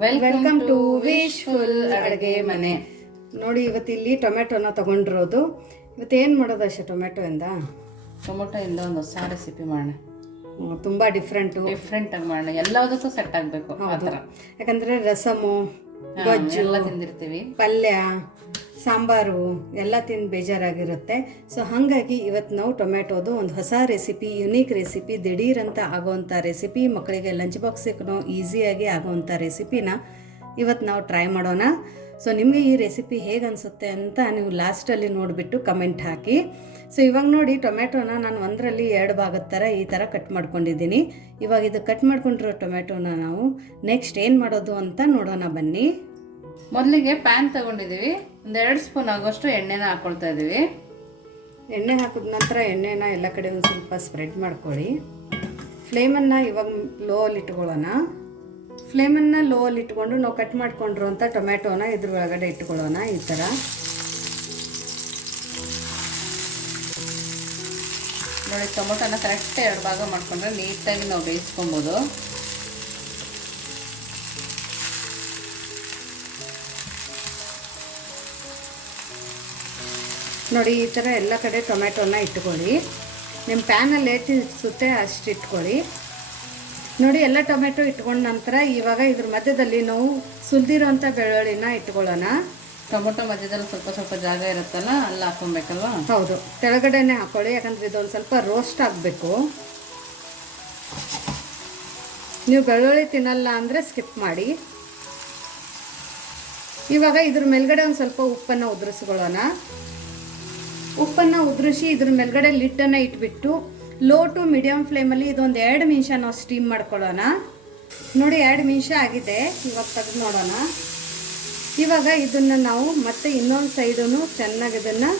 Welcome to wishful ಅಡುಗೆ ಮನೆ. ನೋಡಿ ಇವತ್ತಿಲ್ಲಿ ಟೊಮೆಟೊನ ತಗೊಂಡಿರೋದು. ಇವತ್ತೇನು ಮಾಡೋದು ಅಷ್ಟೇ ಟೊಮೆಟೊಯಿಂದ ಒಂದು ಹೊಸ ರೆಸಿಪಿ ಮಾಡೋಣ. ತುಂಬ ಡಿಫ್ರೆಂಟಾಗಿ ಮಾಡೋಣ. ಎಲ್ಲದಕ್ಕೂ ಸೆಟ್ ಆಗಬೇಕು ಆ ಥರ. ಯಾಕಂದರೆ ರಸಮು, ಗೊಜ್ಜು ಎಲ್ಲ ತಿಂದಿರ್ತೀವಿ, ಪಲ್ಯ, ಸಾಂಬಾರು ಎಲ್ಲ ತಿಂದು ಬೇಜಾರಾಗಿರುತ್ತೆ. ಸೊ ಹಾಗಾಗಿ ಇವತ್ತು ನಾವು ಟೊಮೆಟೊದು ಒಂದು ಹೊಸ ರೆಸಿಪಿ, ಯುನೀಕ್ ರೆಸಿಪಿ, ದಿಢೀರಂತ ಆಗೋವಂಥ ರೆಸಿಪಿ, ಮಕ್ಕಳಿಗೆ ಲಂಚ್ ಬಾಕ್ಸಿಗೂ ಈಸಿಯಾಗಿ ಆಗೋವಂಥ ರೆಸಿಪಿನ ಇವತ್ತು ನಾವು ಟ್ರೈ ಮಾಡೋಣ. ಸೊ ನಿಮಗೆ ಈ ರೆಸಿಪಿ ಹೇಗೆ ಅನಿಸುತ್ತೆ ಅಂತ ನೀವು ಲಾಸ್ಟಲ್ಲಿ ನೋಡಿಬಿಟ್ಟು ಕಮೆಂಟ್ ಹಾಕಿ. ಸೊ ಇವಾಗ ನೋಡಿ ಟೊಮೆಟೊನ ನಾನು ಒಂದರಲ್ಲಿ 2 ಭಾಗದ ಥರ ಈ ಥರ ಕಟ್ ಮಾಡ್ಕೊಂಡಿದ್ದೀನಿ. ಇವಾಗ ಇದು ಕಟ್ ಮಾಡ್ಕೊಂಡಿರೋ ಟೊಮೆಟೊನ ನಾವು ನೆಕ್ಸ್ಟ್ ಏನು ಮಾಡೋದು ಅಂತ ನೋಡೋಣ ಬನ್ನಿ. ಮೊದಲಿಗೆ ಪ್ಯಾನ್ ತಗೊಂಡಿದ್ದೀವಿ. 2 ಸ್ಪೂನ್ ಆಗೋಷ್ಟು ಎಣ್ಣೆನ ಹಾಕ್ಕೊಳ್ತಾ ಇದ್ದೀವಿ. ಎಣ್ಣೆ ಹಾಕಿದ ನಂತರ ಎಣ್ಣೆನ ಎಲ್ಲ ಕಡೆ ಒಂದು ಸ್ವಲ್ಪ ಸ್ಪ್ರೆಡ್ ಮಾಡ್ಕೊಳ್ಳಿ. ಫ್ಲೇಮನ್ನು ಇವಾಗ ಲೋ ಅಲ್ಲಿ ಇಟ್ಕೊಳ್ಳೋಣ. ಫ್ಲೇಮನ್ನು ಲೋ ಅಲ್ಲಿ ಇಟ್ಕೊಂಡು ನಾವು ಕಟ್ ಮಾಡ್ಕೊಂಡಿರುವಂಥ ಟೊಮೆಟೊನ ಇದ್ರ ಒಳಗಡೆ ಇಟ್ಕೊಳ್ಳೋಣ. ಈ ಥರ ನೋಡಿ, ಟೊಮೊಟೊನ ಕರೆಕ್ಟ್ 2 ಭಾಗ ಮಾಡ್ಕೊಂಡ್ರೆ ನೀಟಾಗಿ ನಾವು ಬೇಯಿಸ್ಕೊಬೋದು. ನೋಡಿ ಈ ಥರ ಎಲ್ಲ ಕಡೆ ಟೊಮೆಟೊನ ಇಟ್ಕೊಳ್ಳಿ. ನಿಮ್ಮ ಪ್ಯಾನಲ್ಲಿ ಎಷ್ಟು ಇರಿಸುತ್ತೆ ಅಷ್ಟು ಇಟ್ಕೊಳ್ಳಿ. ನೋಡಿ ಎಲ್ಲ ಟೊಮೆಟೊ ಇಟ್ಕೊಂಡ ನಂತರ ಇವಾಗ ಇದ್ರ ಮಧ್ಯದಲ್ಲಿ ನಾವು ಸುಲಿದಿರೋಂಥ ಬೆಳ್ಳುಳ್ಳಿನ ಇಟ್ಕೊಳ್ಳೋಣ. ಟೊಮೊಟೊ ಮಧ್ಯದಲ್ಲಿ ಸ್ವಲ್ಪ ಸ್ವಲ್ಪ ಜಾಗ ಇರುತ್ತಲ್ಲ, ಅಲ್ಲಿ ಹಾಕೊಬೇಕಲ್ವ? ಹೌದು, ಕೆಳಗಡೆನೆ ಹಾಕ್ಕೊಳ್ಳಿ. ಯಾಕಂದರೆ ಇದೊಂದು ಸ್ವಲ್ಪ ರೋಸ್ಟ್ ಆಗಬೇಕು. ನೀವು ಬೆಳ್ಳುಳ್ಳಿ ತಿನ್ನಲ್ಲ ಅಂದರೆ ಸ್ಕಿಪ್ ಮಾಡಿ. ಇವಾಗ ಇದ್ರ ಮೇಲ್ಗಡೆ ಒಂದು ಸ್ವಲ್ಪ ಉಪ್ಪನ್ನು ಉದುರಿಸ್ಕೊಳ್ಳೋಣ. ಉಪ್ಪನ್ನು ಉದುರಿಸಿ ಇದ್ರ ಮೇಲ್ಗಡೆ ಲಿಡ್ಡನ್ನು ಇಟ್ಬಿಟ್ಟು ಲೋ ಟು ಮೀಡಿಯಮ್ ಫ್ಲೇಮಲ್ಲಿ ಇದೊಂದು 2 ನಿಮಿಷ ನಾವು ಸ್ಟೀಮ್ ಮಾಡ್ಕೊಳ್ಳೋಣ. ನೋಡಿ 2 ನಿಮಿಷ ಆಗಿದೆ. ಇವಾಗ ತೆಗೆದು ನೋಡೋಣ. ಇವಾಗ ಇದನ್ನು ನಾವು ಮತ್ತೆ ಇನ್ನೊಂದು ಸೈಡೂ ಚೆನ್ನಾಗಿ ಇದನ್ನು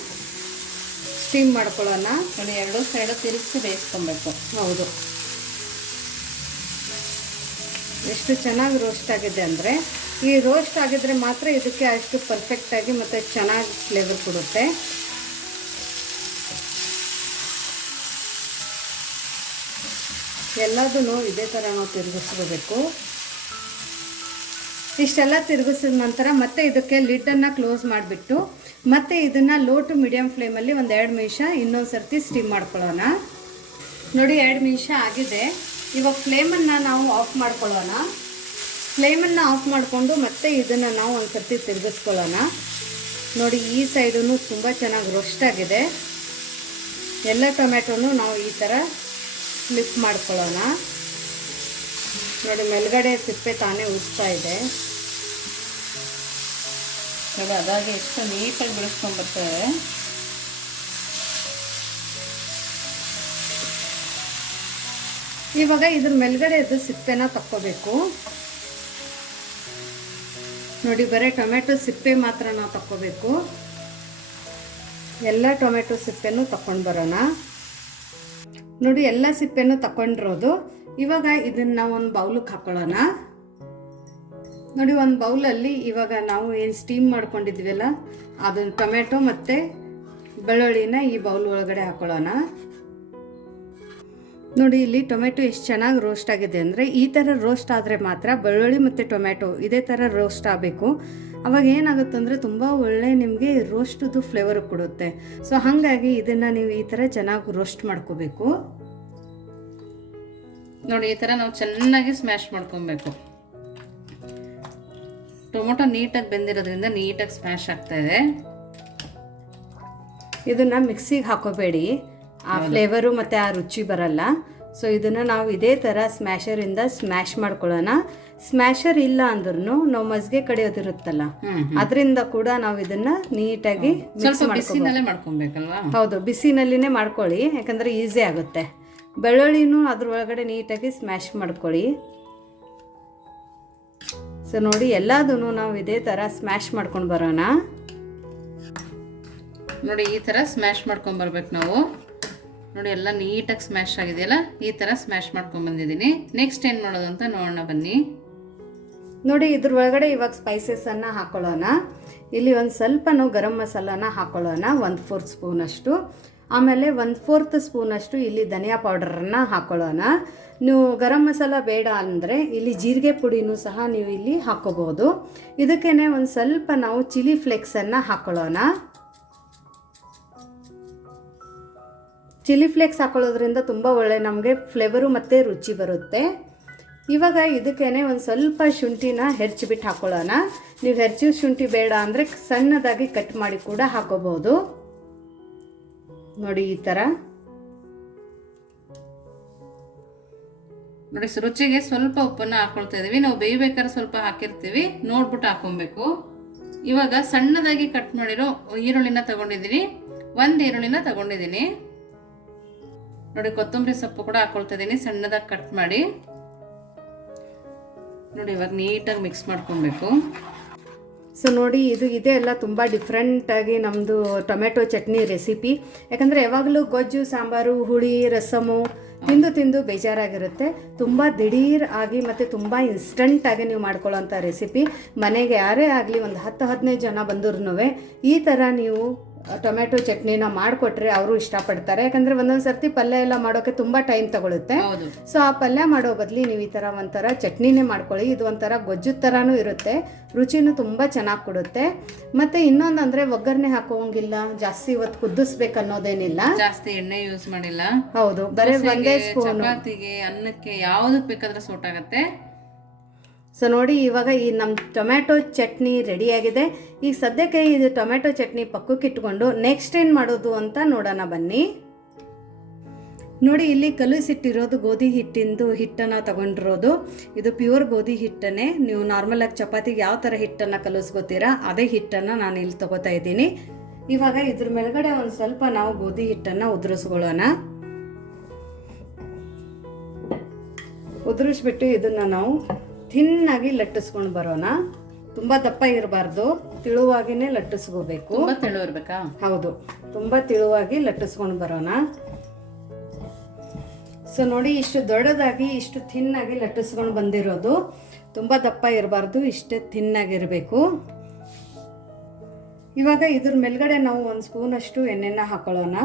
ಸ್ಟೀಮ್ ಮಾಡ್ಕೊಳ್ಳೋಣ. ನೋಡಿ 2 ಸೈಡು ತಿರುಗಿಸಿ ಬೇಯಿಸ್ಕೊಬೇಕು. ಹೌದು, ಎಷ್ಟು ಚೆನ್ನಾಗಿ ರೋಸ್ಟ್ ಆಗಿದೆ ಅಂದರೆ, ಈ ರೋಸ್ಟ್ ಆಗಿದ್ರೆ ಮಾತ್ರ ಇದಕ್ಕೆ ಅಷ್ಟು ಪರ್ಫೆಕ್ಟಾಗಿ ಮತ್ತು ಚೆನ್ನಾಗಿ ಫ್ಲೇವರ್ ಕೊಡುತ್ತೆ. ಎಲ್ಲದೂ ಇದೇ ಥರ ನಾವು ತಿರುಗಿಸ್ಕೋಬೇಕು. ಇಷ್ಟೆಲ್ಲ ತಿರುಗಿಸಿದ ನಂತರ ಮತ್ತೆ ಇದಕ್ಕೆ ಲಿಡ್ಡನ್ನು ಕ್ಲೋಸ್ ಮಾಡಿಬಿಟ್ಟು ಮತ್ತೆ ಇದನ್ನು ಲೋ ಟು ಮೀಡಿಯಮ್ ಫ್ಲೇಮಲ್ಲಿ ಒಂದು 2 ನಿಮಿಷ ಇನ್ನೊಂದು ಸರ್ತಿ ಸ್ಟೀಮ್ ಮಾಡ್ಕೊಳ್ಳೋಣ. ನೋಡಿ 2 ನಿಮಿಷ ಆಗಿದೆ. ಇವಾಗ ಫ್ಲೇಮನ್ನು ನಾವು ಆಫ್ ಮಾಡ್ಕೊಳ್ಳೋಣ. ಫ್ಲೇಮನ್ನು ಆಫ್ ಮಾಡಿಕೊಂಡು ಮತ್ತೆ ಇದನ್ನು ನಾವು ಒಂದು ಸರ್ತಿ ತಿರುಗಿಸ್ಕೊಳ್ಳೋಣ. ನೋಡಿ ಈ ಸೈಡೂ ತುಂಬ ಚೆನ್ನಾಗಿ ರೋಸ್ಟ್ ಆಗಿದೆ. ಎಲ್ಲ ಟೊಮೆಟೊನು ನಾವು ಈ ಥರ ಫ್ಲಿಪ್ ಮಾಡ್ಕೊಳ್ಳೋಣ. ನೋಡಿ ಮೇಲ್ಗಡೆ ಸಿಪ್ಪೆ ತಾನೇ ಉಸ್ತಾ ಇದೆ. ನೋಡಿ ಅದಾಗಿ ಎಷ್ಟು ನೀಟಾಗಿ ಬಿಡಿಸ್ಕೊಂಡ್ಬರ್ತೇವೆ. ಇವಾಗ ಇದ್ರ ಮೇಲ್ಗಡೆ ಇದು ಸಿಪ್ಪೆನ ತಕ್ಕೋಬೇಕು. ನೋಡಿ ಬರೀ ಟೊಮೆಟೊ ಸಿಪ್ಪೆ ಮಾತ್ರ ನಾವು ತಕ್ಕೋಬೇಕು. ಎಲ್ಲ ಟೊಮೆಟೊ ಸಿಪ್ಪೆನೂ ತಕೊಂಡು ಬರೋಣ. ನೋಡಿ ಎಲ್ಲ ಸಿಪ್ಪೆನೂ ತಗೊಂಡಿರೋದು. ಇವಾಗ ಇದನ್ನು ನಾವು ಒಂದು ಬೌಲಿಗೆ ಹಾಕೊಳ್ಳೋಣ. ನೋಡಿ ಒಂದು ಬೌಲಲ್ಲಿ ಇವಾಗ ನಾವು ಏನು ಸ್ಟೀಮ್ ಮಾಡ್ಕೊಂಡಿದ್ವಲ್ಲ ಅದನ್ನು ಟೊಮೆಟೊ ಮತ್ತು ಬೆಳ್ಳುಳ್ಳಿನ ಈ ಬೌಲ್ ಒಳಗಡೆ ಹಾಕೊಳ್ಳೋಣ. ನೋಡಿ ಇಲ್ಲಿ ಟೊಮೆಟೊ ಎಷ್ಟು ಚೆನ್ನಾಗಿ ರೋಸ್ಟ್ ಆಗಿದೆ ಅಂದರೆ, ಈ ಥರ ರೋಸ್ಟ್ ಆದರೆ ಮಾತ್ರ ಬೆಳ್ಳುಳ್ಳಿ ಮತ್ತು ಟೊಮೆಟೊ ಇದೇ ಥರ ರೋಸ್ಟ್ ಆಗಬೇಕು. ಅವಾಗ ಏನಾಗುತ್ತೆ ಅಂದರೆ ತುಂಬ ಒಳ್ಳೆ ನಿಮಗೆ ರೋಸ್ಟದು ಫ್ಲೇವರ್ ಕೊಡುತ್ತೆ. ಸೊ ಹಾಗಾಗಿ ಇದನ್ನು ನೀವು ಈ ಥರ ಚೆನ್ನಾಗಿ ರೋಸ್ಟ್ ಮಾಡ್ಕೋಬೇಕು. ನೋಡಿ ಈ ಥರ ನಾವು ಚೆನ್ನಾಗಿ ಸ್ಮ್ಯಾಶ್ ಮಾಡ್ಕೊಬೇಕು. ಟೊಮೊಟೊ ನೀಟಾಗಿ ಬೆಂದಿರೋದ್ರಿಂದ ನೀಟಾಗಿ ಸ್ಮ್ಯಾಶ್ ಆಗ್ತಾ ಇದೆ. ಇದನ್ನು ಮಿಕ್ಸಿಗೆ ಹಾಕೋಬೇಡಿ, ಆ ಫ್ಲೇವರು ಮತ್ತು ಆ ರುಚಿ ಬರಲ್ಲ. ಸೊ ಇದನ್ನು ನಾವು ಇದೇ ಥರ ಸ್ಮ್ಯಾಶರಿಂದ ಸ್ಮ್ಯಾಶ್ ಮಾಡ್ಕೊಳ್ಳೋಣ. ಸ್ಮ್ಯಾಶರ್ ಇಲ್ಲ ಅಂದ್ರೂ ನಾವು ಮಜ್ಜಿಗೆ ಕಡಿಯೋದಿರುತ್ತಲ್ಲ, ಅದರಿಂದ ಕೂಡ ನಾವು ಇದನ್ನು ನೀಟಾಗಿ ಬಿಸಿನಲ್ಲೇ ಮಾಡ್ಕೊಬೇಕಲ್ವಾ? ಹೌದು, ಬಿಸಿನಲ್ಲಿನೇ ಮಾಡ್ಕೊಳ್ಳಿ, ಯಾಕಂದರೆ ಈಸಿ ಆಗುತ್ತೆ. ಬೆಳ್ಳುಳ್ಳಿನೂ ಅದ್ರ ಒಳಗಡೆ ನೀಟಾಗಿ ಸ್ಮ್ಯಾಶ್ ಮಾಡ್ಕೊಳ್ಳಿ. ಸೊ ನೋಡಿ ಎಲ್ಲದೂ ನಾವು ಇದೇ ಥರ ಸ್ಮ್ಯಾಶ್ ಮಾಡ್ಕೊಂಡು ಬರೋಣ. ನೋಡಿ ಈ ಥರ ಸ್ಮ್ಯಾಶ್ ಮಾಡ್ಕೊಂಬರ್ಬೇಕು ನಾವು. ನೋಡಿ ಎಲ್ಲ ನೀಟಾಗಿ ಸ್ಮ್ಯಾಶ್ ಆಗಿದೆಯಲ್ಲ, ಈ ಥರ ಸ್ಮ್ಯಾಶ್ ಮಾಡ್ಕೊಂಬಂದಿದ್ದೀನಿ. ನೆಕ್ಸ್ಟ್ ಏನು ಮಾಡೋದು ಅಂತ ನೋಡೋಣ ಬನ್ನಿ. ನೋಡಿ ಇದ್ರ ಒಳಗಡೆ ಇವಾಗ ಸ್ಪೈಸಸನ್ನು ಹಾಕ್ಕೊಳ್ಳೋಣ. ಇಲ್ಲಿ ಒಂದು ಸ್ವಲ್ಪ ನಾವು ಗರಂ ಮಸಾಲಾನ ಹಾಕ್ಕೊಳ್ಳೋಣ, 1/4 ಸ್ಪೂನಷ್ಟು. ಆಮೇಲೆ 1/4 ಸ್ಪೂನಷ್ಟು ಇಲ್ಲಿ ಧನಿಯಾ ಪೌಡರನ್ನು ಹಾಕ್ಕೊಳ್ಳೋಣ. ನೀವು ಗರಂ ಮಸಾಲ ಬೇಡ ಅಂದರೆ ಇಲ್ಲಿ ಜೀರಿಗೆ ಪುಡಿನೂ ಸಹ ನೀವು ಇಲ್ಲಿ ಹಾಕ್ಕೋಬೋದು. ಇದಕ್ಕೇ ಒಂದು ಸ್ವಲ್ಪ ನಾವು ಚಿಲ್ಲಿ ಫ್ಲೇಕ್ಸನ್ನು ಹಾಕ್ಕೊಳ್ಳೋಣ. ಚಿಲ್ಲಿ ಫ್ಲೇಕ್ಸ್ ಹಾಕೊಳ್ಳೋದ್ರಿಂದ ತುಂಬ ಒಳ್ಳೆ ನಮಗೆ ಫ್ಲೇವರು ಮತ್ತು ರುಚಿ ಬರುತ್ತೆ. ಇವಾಗ ಇದಕ್ಕೇ ಒಂದು ಸ್ವಲ್ಪ ಶುಂಠಿನ ಹೆರ್ಚಿಬಿಟ್ಟು ಹಾಕ್ಕೊಳ್ಳೋಣ. ನೀವು ಹೆರ್ಚಿದ ಶುಂಠಿ ಬೇಡ ಅಂದರೆ ಸಣ್ಣದಾಗಿ ಕಟ್ ಮಾಡಿ ಕೂಡ ಹಾಕೋಬೋದು. ನೋಡಿ ಈ ಥರ. ನೋಡಿ ರುಚಿಗೆ ಸ್ವಲ್ಪ ಉಪ್ಪನ್ನು ಹಾಕೊಳ್ತಾ ಇದೀವಿ. ನಾವು ಬೇಯಬೇಕಾದ್ರೆ ಸ್ವಲ್ಪ ಹಾಕಿರ್ತೀವಿ, ನೋಡ್ಬಿಟ್ಟು ಹಾಕೊಬೇಕು. ಇವಾಗ ಸಣ್ಣದಾಗಿ ಕಟ್ ಮಾಡಿರೋ ಈರುಳ್ಳಿನ ತಗೊಂಡಿದ್ದೀನಿ, 1 ಈರುಳ್ಳಿನ ತಗೊಂಡಿದ್ದೀನಿ. ನೋಡಿ ಕೊತ್ತಂಬರಿ ಸೊಪ್ಪು ಕೂಡ ಹಾಕೊಳ್ತಾ ಇದ್ದೀನಿ, ಸಣ್ಣದಾಗಿ ಕಟ್ ಮಾಡಿ. ನೋಡಿ ಇವಾಗ ನೀಟಾಗಿ ಮಿಕ್ಸ್ ಮಾಡ್ಕೊಬೇಕು. ಸೊ ನೋಡಿ ಇದೆ ಎಲ್ಲ ತುಂಬ ಡಿಫ್ರೆಂಟಾಗಿ ನಮ್ಮದು ಟೊಮೆಟೊ ಚಟ್ನಿ ರೆಸಿಪಿ. ಯಾಕಂದರೆ ಯಾವಾಗಲೂ ಗೊಜ್ಜು, ಸಾಂಬಾರು, ಹುಳಿ, ರಸಮು ತಿಂದು ಬೇಜಾರಾಗಿರುತ್ತೆ. ತುಂಬ ದಿಢೀರ್ ಆಗಿ ಮತ್ತು ತುಂಬ ಇನ್ಸ್ಟಂಟಾಗಿ ನೀವು ಮಾಡ್ಕೊಳ್ಳೋಂಥ ರೆಸಿಪಿ. ಮನೆಗೆ ಯಾರೇ ಆಗಲಿ ಒಂದು 10-15 ಜನ ಬಂದ್ರೂ ಈ ಥರ ನೀವು ಟೊಮೆಟೊ ಚಟ್ನಿನ ಮಾಡಿಕೊಟ್ರೆ ಅವರು ಇಷ್ಟಪಡ್ತಾರೆ. ಯಾಕಂದರೆ ಒಂದೊಂದು ಸರ್ತಿ ಪಲ್ಯ ಎಲ್ಲ ಮಾಡೋಕ್ಕೆ ತುಂಬ ಟೈಮ್ ತಗೊಳುತ್ತೆ. ಸೊ ಆ ಪಲ್ಯ ಮಾಡೋ ಬದಲಿ ನೀವು ಈ ಥರ ಒಂಥರ ಚಟ್ನಿನೇ ಮಾಡ್ಕೊಳ್ಳಿ. ಇದು ಒಂಥರ ಗೊಜ್ಜು ಥರನೂ ಇರುತ್ತೆ, ರುಚಿನೂ ತುಂಬ ಚೆನ್ನಾಗಿ ಕೊಡುತ್ತೆ. ಮತ್ತು ಇನ್ನೊಂದು ಅಂದರೆ ಒಗ್ಗರಣೆ ಹಾಕೋಂಗಿಲ್ಲ, ಜಾಸ್ತಿ ಇವತ್ತು ಕುದಿಸ್ಬೇಕು ಅನ್ನೋದೇನಿಲ್ಲ, ಜಾಸ್ತಿ ಎಣ್ಣೆ ಯೂಸ್ ಮಾಡಿಲ್ಲ. ಹೌದು, ಬರೀ ಒಂದೇ ಸ್ಪೂನ್. ಚಪಾತಿಗೆ, ಅನ್ನಕ್ಕೆ ಯಾವುದಕ್ಕೆ ಬೇಕಾದ್ರೆ ಸೂಟ್ ಆಗುತ್ತೆ. ಸೊ ನೋಡಿ ಇವಾಗ ಈ ನಮ್ಮ ಟೊಮ್ಯಾಟೊ ಚಟ್ನಿ ರೆಡಿಯಾಗಿದೆ. ಈಗ ಸದ್ಯಕ್ಕೆ ಇದು ಟೊಮ್ಯಾಟೊ ಚಟ್ನಿ ಪಕ್ಕಕ್ಕೆ ಇಟ್ಕೊಂಡು ನೆಕ್ಸ್ಟ್ ಏನು ಮಾಡೋದು ಅಂತ ನೋಡೋಣ ಬನ್ನಿ. ನೋಡಿ ಇಲ್ಲಿ ಕಲಸಿಟ್ಟಿರೋದು ಗೋಧಿ ಹಿಟ್ಟನ್ನು ತಗೊಂಡಿರೋದು. ಇದು ಪ್ಯೂರ್ ಗೋಧಿ ಹಿಟ್ಟನ್ನೇ. ನೀವು ನಾರ್ಮಲಾಗಿ ಚಪಾತಿಗೆ ಯಾವ ಥರ ಹಿಟ್ಟನ್ನು ಕಲಿಸ್ಕೋತೀರಾ ಅದೇ ಹಿಟ್ಟನ್ನು ನಾನು ಇಲ್ಲಿ ತಗೋತಾ ಇದ್ದೀನಿ. ಇವಾಗ ಇದ್ರ ಮೇಲ್ಗಡೆ ಒಂದು ಸ್ವಲ್ಪ ನಾವು ಗೋಧಿ ಹಿಟ್ಟನ್ನು ಉದುರಿಸ್ಕೊಳ್ಳೋಣ. ಉದುರಿಸ್ಬಿಟ್ಟು ಇದನ್ನು ನಾವು ಥಿನ್ನಾಗಿ ಲಟ್ಟಿಸ್ಕೊಂಡು ಬರೋಣ. ತುಂಬ ದಪ್ಪ ಇರಬಾರ್ದು, ತಿಳುವಾಗಿನೇ ಲಟ್ಟಿಸ್ಕೋಬೇಕು. ತುಂಬ ತೆಳು ಇರಬೇಕಾ? ಹೌದು, ತುಂಬ ತಿಳುವಾಗಿ ಲಟ್ಟಿಸ್ಕೊಂಡು ಬರೋಣ. ಸೊ ನೋಡಿ ಇಷ್ಟು ದೊಡ್ಡದಾಗಿ ಇಷ್ಟು ಥಿನ್ನಾಗಿ ಲಟ್ಟಿಸ್ಕೊಂಡು ಬಂದಿರೋದು. ತುಂಬ ದಪ್ಪ ಇರಬಾರ್ದು, ಇಷ್ಟೇ ಥಿನ್ನಾಗಿರಬೇಕು. ಇವಾಗ ಇದ್ರ ಮೇಲ್ಗಡೆ ನಾವು 1 ಸ್ಪೂನಷ್ಟು ಎಣ್ಣೆನ ಹಾಕೊಳ್ಳೋಣ.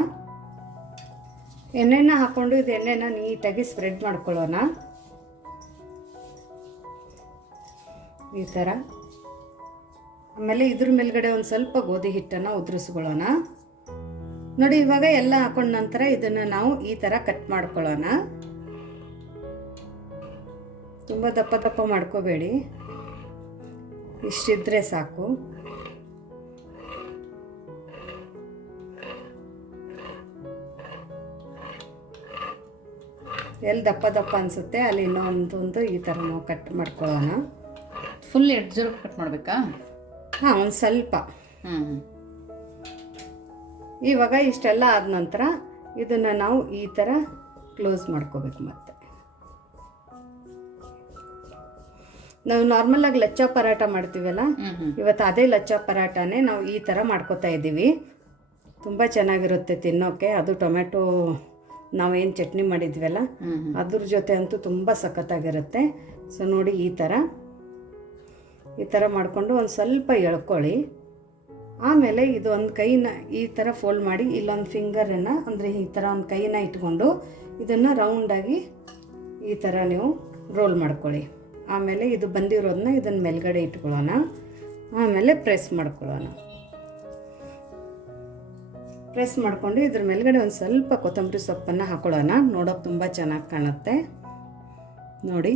ಎಣ್ಣೆನ ಹಾಕ್ಕೊಂಡು ಇದು ಎಣ್ಣೆನ ನೀಟಾಗಿ ಸ್ಪ್ರೆಡ್ ಮಾಡ್ಕೊಳ್ಳೋಣ ಈ ಥರ. ಆಮೇಲೆ ಇದ್ರ ಮೇಲ್ಗಡೆ ಒಂದು ಸ್ವಲ್ಪ ಗೋಧಿ ಹಿಟ್ಟನ್ನು ಉದುರಿಸ್ಕೊಳ್ಳೋಣ. ನೋಡಿ ಇವಾಗ ಎಲ್ಲ ಹಾಕೊಂಡ ನಂತರ ಇದನ್ನು ನಾವು ಈ ಥರ ಕಟ್ ಮಾಡ್ಕೊಳ್ಳೋಣ. ತುಂಬ ದಪ್ಪ ಮಾಡ್ಕೋಬೇಡಿ, ಇಷ್ಟಿದ್ರೆ ಸಾಕು. ಎಲ್ಲಿ ದಪ್ಪ ಅನಿಸುತ್ತೆ ಅಲ್ಲಿ ಇನ್ನೊಂದೊಂದು ಈ ಥರ ನಾವು ಕಟ್ ಮಾಡ್ಕೊಳ್ಳೋಣ. ಫುಲ್ ಎಡ್ಜ್ ಕಟ್ ಮಾಡಬೇಕಾ? ಹಾಂ, ಒಂದು ಸ್ವಲ್ಪ. ಇವಾಗ ಇಷ್ಟೆಲ್ಲ ಆದ ನಂತರ ಇದನ್ನು ನಾವು ಈ ಥರ ಕ್ಲೋಸ್ ಮಾಡ್ಕೋಬೇಕು. ಮತ್ತೆ ನಾವು ನಾರ್ಮಲಾಗಿ ಲಚ್ಚಾ ಪರಾಟ ಮಾಡ್ತೀವಲ್ಲ, ಇವತ್ತು ಅದೇ ಲಚ್ಚಾ ಪರಾಟನೇ ನಾವು ಈ ಥರ ಮಾಡ್ಕೋತಾ ಇದ್ದೀವಿ. ತುಂಬ ಚೆನ್ನಾಗಿರುತ್ತೆ ತಿನ್ನೋಕ್ಕೆ. ಅದು ಟೊಮೆಟೊ ನಾವೇನು ಚಟ್ನಿ ಮಾಡಿದ್ವಲ್ಲ ಅದ್ರ ಜೊತೆ ಅಂತೂ ತುಂಬ ಸಖತ್ತಾಗಿರುತ್ತೆ. ಸೊ ನೋಡಿ ಈ ಥರ ಮಾಡಿಕೊಂಡು ಒಂದು ಸ್ವಲ್ಪ ಎಳ್ಕೊಳ್ಳಿ. ಆಮೇಲೆ ಇದು ಒಂದು ಕೈನ ಈ ಥರ ಫೋಲ್ಡ್ ಮಾಡಿ ಇಲ್ಲೊಂದು ಫಿಂಗರನ್ನು ಅಂದರೆ ಈ ಥರ ಒಂದು ಕೈನ ಇಟ್ಕೊಂಡು ಇದನ್ನು ರೌಂಡಾಗಿ ಈ ಥರ ನೀವು ರೋಲ್ ಮಾಡ್ಕೊಳ್ಳಿ. ಆಮೇಲೆ ಇದು ಬಂದಿರೋದನ್ನ ಇದನ್ನು ಮೇಲ್ಗಡೆ ಇಟ್ಕೊಳ್ಳೋಣ. ಆಮೇಲೆ ಪ್ರೆಸ್ ಮಾಡ್ಕೊಳ್ಳೋಣ. ಪ್ರೆಸ್ ಮಾಡಿಕೊಂಡು ಇದ್ರ ಮೇಲ್ಗಡೆ ಒಂದು ಸ್ವಲ್ಪ ಕೊತ್ತಂಬರಿ ಸೊಪ್ಪನ್ನು ಹಾಕೊಳ್ಳೋಣ. ನೋಡೋಕೆ ತುಂಬ ಚೆನ್ನಾಗಿ ಕಾಣುತ್ತೆ ನೋಡಿ.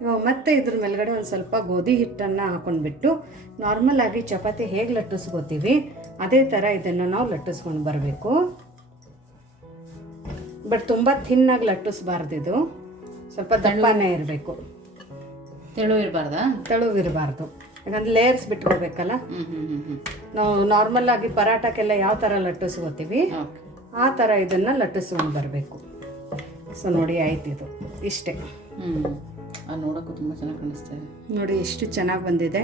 ಇವಾಗ ಮತ್ತೆ ಇದ್ರ ಮೇಲ್ಗಡೆ ಒಂದು ಸ್ವಲ್ಪ ಗೋಧಿ ಹಿಟ್ಟನ್ನು ಹಾಕೊಂಡ್ಬಿಟ್ಟು ನಾರ್ಮಲಾಗಿ ಚಪಾತಿ ಹೇಗೆ ಲಟ್ಟಿಸ್ಕೋತೀವಿ ಅದೇ ಥರ ಇದನ್ನು ನಾವು ಲಟ್ಟಿಸ್ಕೊಂಡು ಬರಬೇಕು. ಬಟ್ ತುಂಬ ಥಿನ್ನಾಗಿ ಲಟ್ಟಿಸ್ಬಾರ್ದು, ಇದು ಸ್ವಲ್ಪ ದಪ್ಪನೇ ಇರಬೇಕು. ತೆಳುವಿರಬಾರ್ದು, ಯಾಕಂದ್ರೆ ಲೇಯರ್ಸ್ ಬಿಟ್ಕೋಬೇಕಲ್ಲ. ನಾವು ನಾರ್ಮಲ್ ಆಗಿ ಪರಾಟಕ್ಕೆಲ್ಲ ಯಾವ ಥರ ಲಟ್ಟಿಸ್ಕೋತೀವಿ ಆ ಥರ ಇದನ್ನು ಲಟ್ಟಿಸ್ಕೊಂಡು ಬರಬೇಕು. ಸೊ ನೋಡಿ ಆಯ್ತು, ಇದು ಇಷ್ಟೇ. ನೋಡೋಕ್ಕೂ ತುಂಬ ಚೆನ್ನಾಗಿ ಕಾಣಿಸ್ತೇವೆ ನೋಡಿ, ಎಷ್ಟು ಚೆನ್ನಾಗಿ ಬಂದಿದೆ.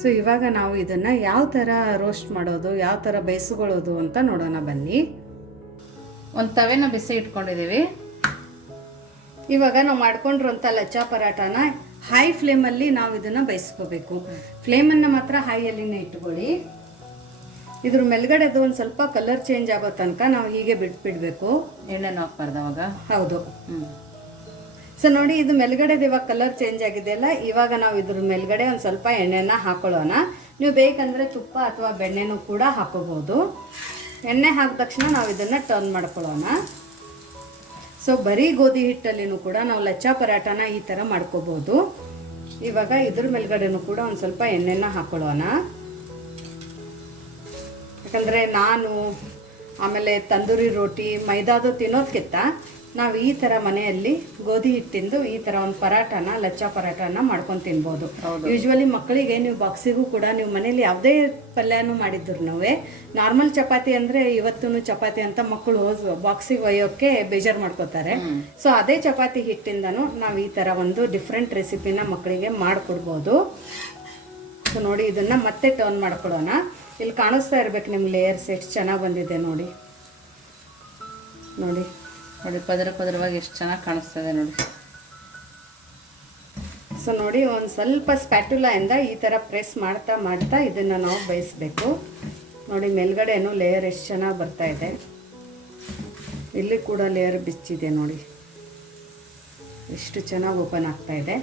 ಸೊ ಇವಾಗ ನಾವು ಇದನ್ನು ಯಾವ ಥರ ರೋಸ್ಟ್ ಮಾಡೋದು, ಯಾವ ಥರ ಬೇಯಿಸ್ಕೊಳ್ಳೋದು ಅಂತ ನೋಡೋಣ ಬನ್ನಿ. ಒಂದು ತವೆನ ಬಿಸಿ ಇಟ್ಕೊಂಡಿದ್ದೀವಿ. ಇವಾಗ ನಾವು ಮಾಡ್ಕೊಂಡಿರೋಂಥ ಲಚ್ಚಾ ಪರಾಟನ ಹೈ ಫ್ಲೇಮಲ್ಲಿ ನಾವು ಇದನ್ನು ಬೇಯಿಸ್ಕೋಬೇಕು. ಫ್ಲೇಮನ್ನು ಮಾತ್ರ ಹೈಯಲ್ಲಿನೇ ಇಟ್ಕೊಳ್ಳಿ. ಇದ್ರ ಮೇಲ್ಗಡೆದು ಒಂದು ಸ್ವಲ್ಪ ಕಲರ್ ಚೇಂಜ್ ಆಗೋ ತನಕ ನಾವು ಹೀಗೆ ಬಿಟ್ಬಿಡ್ಬೇಕು. ಎಣ್ಣೆನ ಹಾಕ್ಬಾರ್ದು ಅವಾಗ. ಹೌದು. ಸೊ ನೋಡಿ, ಇದು ಮೇಲ್ಗಡೆದು ಇವಾಗ ಕಲರ್ ಚೇಂಜ್ ಆಗಿದೆಯಲ್ಲ, ಇವಾಗ ನಾವು ಇದ್ರ ಮೇಲ್ಗಡೆ ಒಂದು ಸ್ವಲ್ಪ ಎಣ್ಣೆನ ಹಾಕೊಳ್ಳೋಣ. ನೀವು ಬೇಕಂದರೆ ತುಪ್ಪ ಅಥವಾ ಬೆಣ್ಣೆನೂ ಕೂಡ ಹಾಕೋಬೋದು. ಎಣ್ಣೆ ಹಾಕಿದ ತಕ್ಷಣ ನಾವು ಇದನ್ನು ಟರ್ನ್ ಮಾಡ್ಕೊಳ್ಳೋಣ. ಸೊ ಬರೀ ಗೋಧಿ ಹಿಟ್ಟಲ್ಲಿನೂ ಕೂಡ ನಾವು ಲಚ್ಚಾ ಪರಾಟನ ಈ ಥರ ಮಾಡ್ಕೋಬೋದು. ಇವಾಗ ಇದ್ರ ಮೇಲ್ಗಡೆನೂ ಕೂಡ ಒಂದು ಸ್ವಲ್ಪ ಎಣ್ಣೆನ ಹಾಕೊಳ್ಳೋಣ. ಯಾಕಂದರೆ ನಾನು ಆಮೇಲೆ ತಂದೂರಿ ರೋಟಿ ಮೈದಾದು ತಿನ್ನೋದಕ್ಕಿಂತ ನಾವು ಈ ಥರ ಮನೆಯಲ್ಲಿ ಗೋಧಿ ಹಿಟ್ಟಿಂದು ಈ ಥರ ಒಂದು ಪರಾಟನ, ಲಚ್ಚಾ ಪರಾಟನ ಮಾಡ್ಕೊಂಡು ತಿನ್ಬೋದು. ಯೂಶ್ವಲಿ ಮಕ್ಕಳಿಗೆ ನೀವು ಬಾಕ್ಸಿಗೂ ಕೂಡ ನೀವು ಮನೇಲಿ ಯಾವುದೇ ಪಲ್ಯನೂ ಮಾಡಿದ್ರು ನಾರ್ಮಲ್ ಚಪಾತಿ ಅಂದರೆ ಇವತ್ತೂ ಚಪಾತಿ ಅಂತ ಮಕ್ಕಳು ಬಾಕ್ಸಿಗೆ ಒಯ್ಯೋಕ್ಕೆ ಬೇಜಾರು ಮಾಡ್ಕೋತಾರೆ. ಸೊ ಅದೇ ಚಪಾತಿ ಹಿಟ್ಟಿಂದನೂ ನಾವು ಈ ಥರ ಒಂದು ಡಿಫ್ರೆಂಟ್ ರೆಸಿಪಿನ ಮಕ್ಕಳಿಗೆ ಮಾಡಿಕೊಡ್ಬೋದು. ಸೊ ನೋಡಿ, ಇದನ್ನು ಮತ್ತೆ ಟರ್ನ್ ಮಾಡ್ಕೊಳ್ಳೋಣ. ಇಲ್ಲಿ ಕಾಣಿಸ್ತಾ ಇರ್ಬೇಕು ನಿಮ್ಮ ಲೇಯರ್ಸ್ ಎಷ್ಟು ಚೆನ್ನಾಗಿ ಬಂದಿದೆ ನೋಡಿ. ನೋಡಿ ನೋಡಿ ಪದರವಾಗಿ ಎಷ್ಟು ಚೆನ್ನಾಗಿ ಕಾಣಿಸ್ತಾ ಇದೆ ನೋಡಿ. ಸೊ ನೋಡಿ, ಒಂದು ಸ್ವಲ್ಪ ಸ್ಪ್ಯಾಟುಲಾಯಿಂದ ಈ ಥರ ಪ್ರೆಸ್ ಮಾಡ್ತಾ ಮಾಡ್ತಾ ಇದನ್ನು ನಾವು ಬೇಯಿಸ್ಬೇಕು. ನೋಡಿ ಮೇಲ್ಗಡೆನೂ ಲೇಯರ್ ಎಷ್ಟು ಚೆನ್ನಾಗಿ ಬರ್ತಾ ಇದೆ. ಇಲ್ಲಿ ಕೂಡ ಲೇಯರ್ ಬಿಚ್ಚಿದೆ ನೋಡಿ, ಎಷ್ಟು ಚೆನ್ನಾಗಿ ಓಪನ್ ಆಗ್ತಾ ಇದೆ.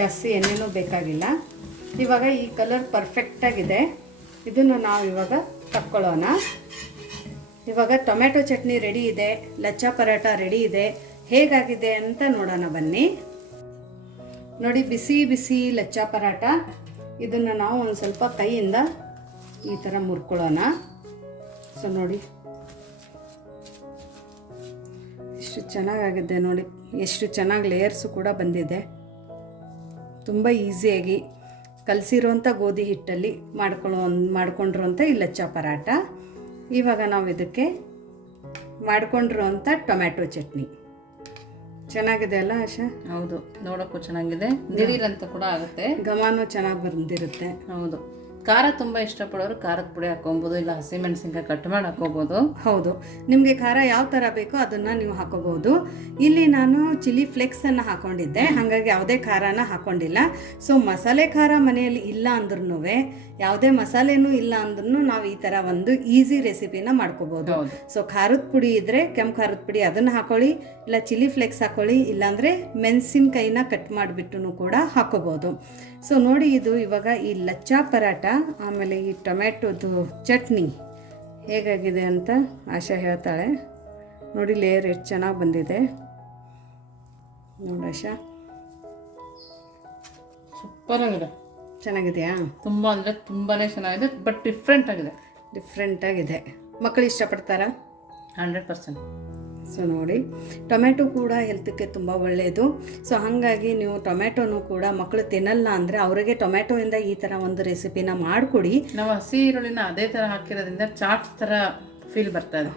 ಜಾಸ್ತಿ ಎಣ್ಣೆನೂ ಬೇಕಾಗಿಲ್ಲ. ಇವಾಗ ಈ ಕಲರ್ ಪರ್ಫೆಕ್ಟಾಗಿದೆ. ಇದನ್ನು ನಾವು ಇವಾಗ ತಕ್ಕೊಳ್ಳೋಣ. ಇವಾಗ ಟೊಮೆಟೊ ಚಟ್ನಿ ರೆಡಿ ಇದೆ, ಲಚ್ಚಾ ಪರಾಟ ರೆಡಿ ಇದೆ. ಹೇಗಾಗಿದೆ ಅಂತ ನೋಡೋಣ ಬನ್ನಿ. ನೋಡಿ, ಬಿಸಿ ಬಿಸಿ ಲಚ್ಚಾ ಪರಾಟ. ಇದನ್ನು ನಾವು ಒಂದು ಸ್ವಲ್ಪ ಕೈಯಿಂದ ಈ ಥರ ಮುರ್ಕೊಳ್ಳೋಣ. ಸೊ ನೋಡಿ ಎಷ್ಟು ಚೆನ್ನಾಗಾಗಿದೆ ನೋಡಿ, ಎಷ್ಟು ಚೆನ್ನಾಗಿ ಲೇಯರ್ಸು ಕೂಡ ಬಂದಿದೆ. ತುಂಬ ಈಸಿಯಾಗಿ ಕಲಸಿರೋಂಥ ಗೋಧಿ ಹಿಟ್ಟಲ್ಲಿ ಮಾಡ್ಕೊಂಡಿರೋಂಥ ಈ ಲಚ್ಚಾ ಪರಾಟ. ಇವಾಗ ನಾವು ಇದಕ್ಕೆ ಮಾಡ್ಕೊಂಡಿರೋಂಥ ಟೊಮ್ಯಾಟೊ ಚಟ್ನಿ ಚೆನ್ನಾಗಿದೆ ಅಲ್ಲ ಆಶಾ? ಹೌದು, ನೋಡೋಕ್ಕೂ ಚೆನ್ನಾಗಿದೆ, ದಿಢೀರಂತ ಕೂಡ ಆಗುತ್ತೆ, ಘಮನೂ ಚೆನ್ನಾಗಿ ಬಂದಿರುತ್ತೆ. ಹೌದು. ಖಾರ ತುಂಬ ಇಷ್ಟಪಡೋರು ಖಾರದ ಪುಡಿ ಹಾಕೊಬೋದು, ಇಲ್ಲ ಹಸಿಮೆಣಸಿನ್ಕಾಯಿ ಕಟ್ ಮಾಡಿ ಹಾಕೋಬೋದು. ಹೌದು, ನಿಮಗೆ ಖಾರ ಯಾವ ಥರ ಬೇಕೋ ಅದನ್ನು ನೀವು ಹಾಕೋಬೋದು. ಇಲ್ಲಿ ನಾನು ಚಿಲ್ಲಿ ಫ್ಲೇಕ್ಸನ್ನು ಹಾಕೊಂಡಿದ್ದೆ, ಹಾಗಾಗಿ ಯಾವುದೇ ಖಾರನ ಹಾಕೊಂಡಿಲ್ಲ. ಸೊ ಮಸಾಲೆ ಖಾರ ಮನೆಯಲ್ಲಿ ಇಲ್ಲ ಅಂದ್ರೂ, ಯಾವುದೇ ಮಸಾಲೆನೂ ಇಲ್ಲ ಅಂದ್ರೂ ನಾವು ಈ ಥರ ಒಂದು ಈಸಿ ರೆಸಿಪಿನ ಮಾಡ್ಕೋಬೋದು. ಸೊ ಖಾರದ ಪುಡಿ ಇದ್ದರೆ ಕೆಂಪು ಖಾರದ ಪುಡಿ ಅದನ್ನು ಹಾಕೊಳ್ಳಿ, ಇಲ್ಲ ಚಿಲ್ಲಿ ಫ್ಲೇಕ್ಸ್ ಹಾಕೊಳ್ಳಿ, ಇಲ್ಲಾಂದರೆ ಮೆಣಸಿನ್ಕಾಯಿನ ಕಟ್ ಮಾಡಿಬಿಟ್ಟು ಕೂಡ ಹಾಕೋಬೋದು. ಸೊ ನೋಡಿ, ಇದು ಇವಾಗ ಈ ಲಚ್ಚಾ ಪರಾಟ ಆಮೇಲೆ ಈ ಟೊಮ್ಯಾಟೊದು ಚಟ್ನಿ ಹೇಗಾಗಿದೆ ಅಂತ ಆಶಾ ಹೇಳ್ತಾಳೆ. ನೋಡಿ ಲೇಯರ್ ಎಷ್ಟು ಚೆನ್ನಾಗಿ ಬಂದಿದೆ ನೋಡಿ ಆಶಾ. ಸೂಪರ್ ಆಗಿದೆ. ಚೆನ್ನಾಗಿದೆಯಾ? ತುಂಬ ಅಂದರೆ ತುಂಬಾ ಚೆನ್ನಾಗಿದೆ, ಬಟ್ ಡಿಫ್ರೆಂಟ್ ಆಗಿದೆ. ಮಕ್ಕಳು ಇಷ್ಟಪಡ್ತಾರಾ? 100%. ಸೊ ನೋಡಿ, ಟೊಮೆಟೊ ಕೂಡ ಹೆಲ್ತ್ಗೆ ತುಂಬ ಒಳ್ಳೆಯದು. ಸೊ ಹಾಗಾಗಿ ನೀವು ಟೊಮೆಟೊನೂ ಕೂಡ ಮಕ್ಕಳು ತಿನ್ನಲ್ಲ ಅಂದರೆ ಅವರಿಗೆ ಟೊಮೆಟೊಯಿಂದ ಈ ಥರ ಒಂದು ರೆಸಿಪಿನ ಮಾಡಿಕೊಡಿ. ನಾವು ಹಸಿ ಈರುಳ್ಳಿನ ಅದೇ ಥರ ಹಾಕಿರೋದ್ರಿಂದ ಚಾಟ್ ಥರ ಫೀಲ್ ಬರ್ತದೆ.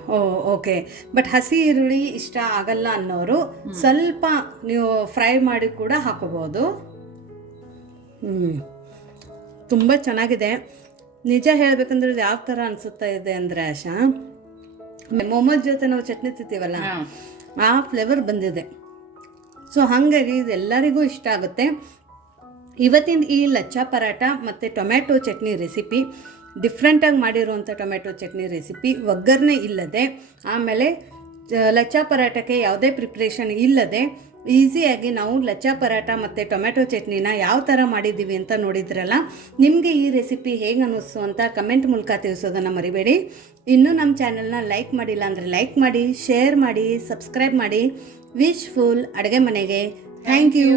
ಓಕೆ. ಬಟ್ ಹಸಿ ಈರುಳ್ಳಿ ಇಷ್ಟ ಆಗಲ್ಲ ಅನ್ನೋರು ಸ್ವಲ್ಪ ನೀವು ಫ್ರೈ ಮಾಡಿ ಕೂಡ ಹಾಕೋಬೋದು. ತುಂಬ ಚೆನ್ನಾಗಿದೆ. ನಿಜ ಹೇಳಬೇಕಂದ್ರೆ ಯಾವ ಥರ ಅನಿಸುತ್ತಾ ಇದೆ ಅಂದರೆ ಆಶಾ, ಮೊಮೋಸ್ ಜೊತೆ ನಾವು ಚಟ್ನಿ ತಿಂತೀವಲ್ಲ ಆ ಫ್ಲೇವರ್ ಬಂದಿದೆ. ಸೊ ಹಾಗಾಗಿ ಇದೆಲ್ಲರಿಗೂ ಇಷ್ಟ ಆಗುತ್ತೆ. ಇವತ್ತಿನ ಈ ಲಚ್ಚಾ ಪರಾಟ ಮತ್ತು ಟೊಮ್ಯಾಟೊ ಚಟ್ನಿ ರೆಸಿಪಿ ಡಿಫ್ರೆಂಟಾಗಿ ಮಾಡಿರುವಂಥ ಟೊಮೆಟೊ ಚಟ್ನಿ ರೆಸಿಪಿ, ಒಗ್ಗರಣೆ ಇಲ್ಲದೆ, ಆಮೇಲೆ ಲಚ್ಚಾ ಪರಾಟಕ್ಕೆ ಯಾವುದೇ ಪ್ರಿಪ್ರೇಷನ್ ಇಲ್ಲದೆ ಈಸಿಯಾಗಿ ನಾವು ಲಚ್ಚಾ ಪರಾಟ ಮತ್ತು ಟೊಮೆಟೊ ಚಟ್ನಿನ ಯಾವ ಥರ ಮಾಡಿದ್ದೀವಿ ಅಂತ ನೋಡಿದ್ರಲ್ಲ. ನಿಮಗೆ ಈ ರೆಸಿಪಿ ಹೇಗೆ ಅನ್ನಿಸ್ತು ಅಂತ ಕಮೆಂಟ್ ಮೂಲಕ ತಿಳಿಸೋದನ್ನು ಮರಿಬೇಡಿ. ಇನ್ನೂ ನಮ್ಮ ಚಾನಲ್ನ ಲೈಕ್ ಮಾಡಿಲ್ಲ ಅಂದರೆ ಲೈಕ್ ಮಾಡಿ, ಶೇರ್ ಮಾಡಿ, ಸಬ್ಸ್ಕ್ರೈಬ್ ಮಾಡಿ. ವಿಶ್ಫುಲ್ ಅಡುಗೆ ಮನೆಗೆ ಥ್ಯಾಂಕ್ ಯು.